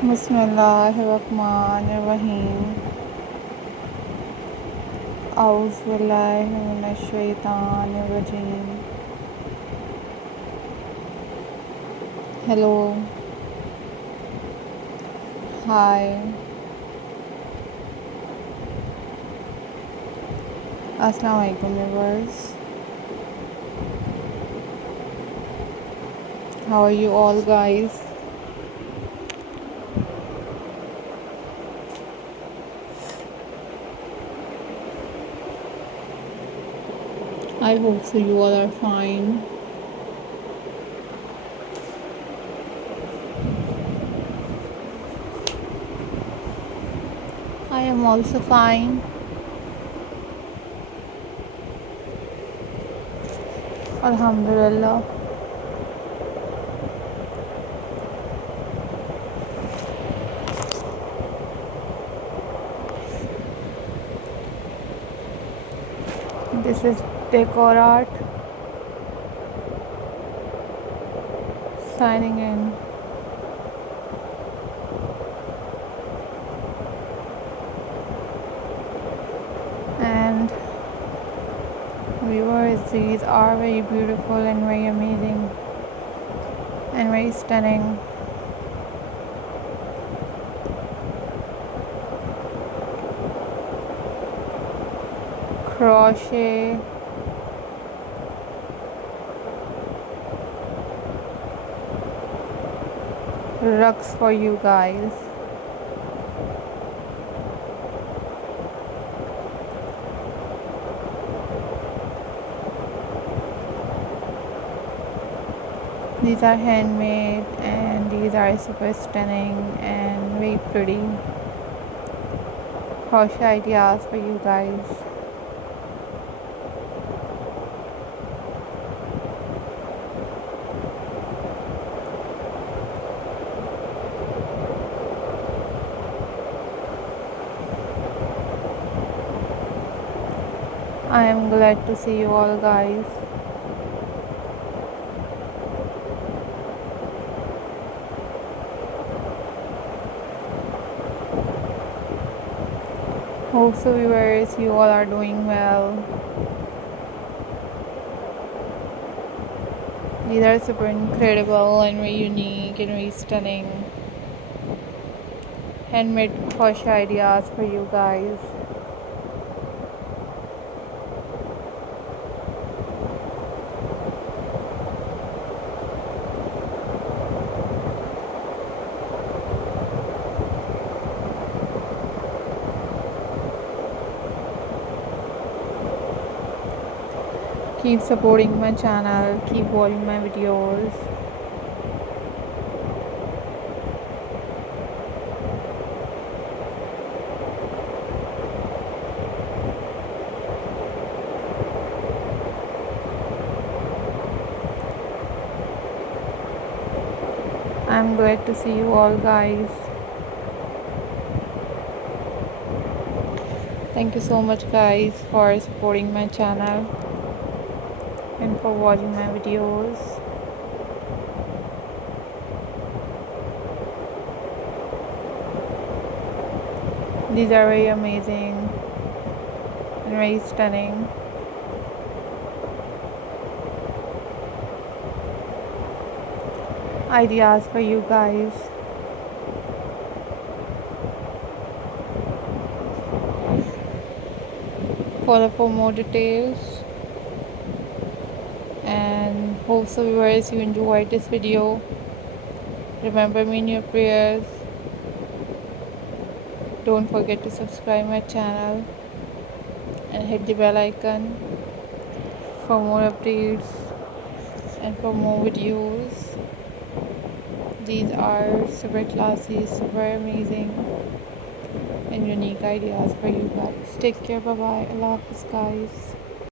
बिस्मिल्लाहिर्रहमानिर्रहीम। औज़ु बिल्लाहि मिनश्शैतानिर्रजीम। हेलो, हाय, अस्सलाम वालेकुम viewers. How are you all guys? I hope so you all are fine. I am also fine. Alhamdulillah. This is decor art signing in. And viewers, these are very beautiful and very amazing and very stunning. Crochet rugs for you guys. These are handmade and these are super stunning and very pretty crochet ideas for you guys. I am glad to see you all guys. Hope so viewers, you all are doing well. These are super incredible and very unique and very stunning handmade crochet ideas for you guys. Keep supporting my channel, keep watching my videos. I'm glad to see you all guys. Thank you so much guys for supporting my channel and for watching my videos. These are very amazing and very stunning. Ideas for you guys. Follow for more details. And hope so viewers you enjoyed this video. Remember me in your prayers. Don't forget to subscribe my channel and hit the bell icon for more updates and for more videos. These are super classy, super amazing and unique ideas for you guys. Take care, bye bye, Allah Hafiz guys.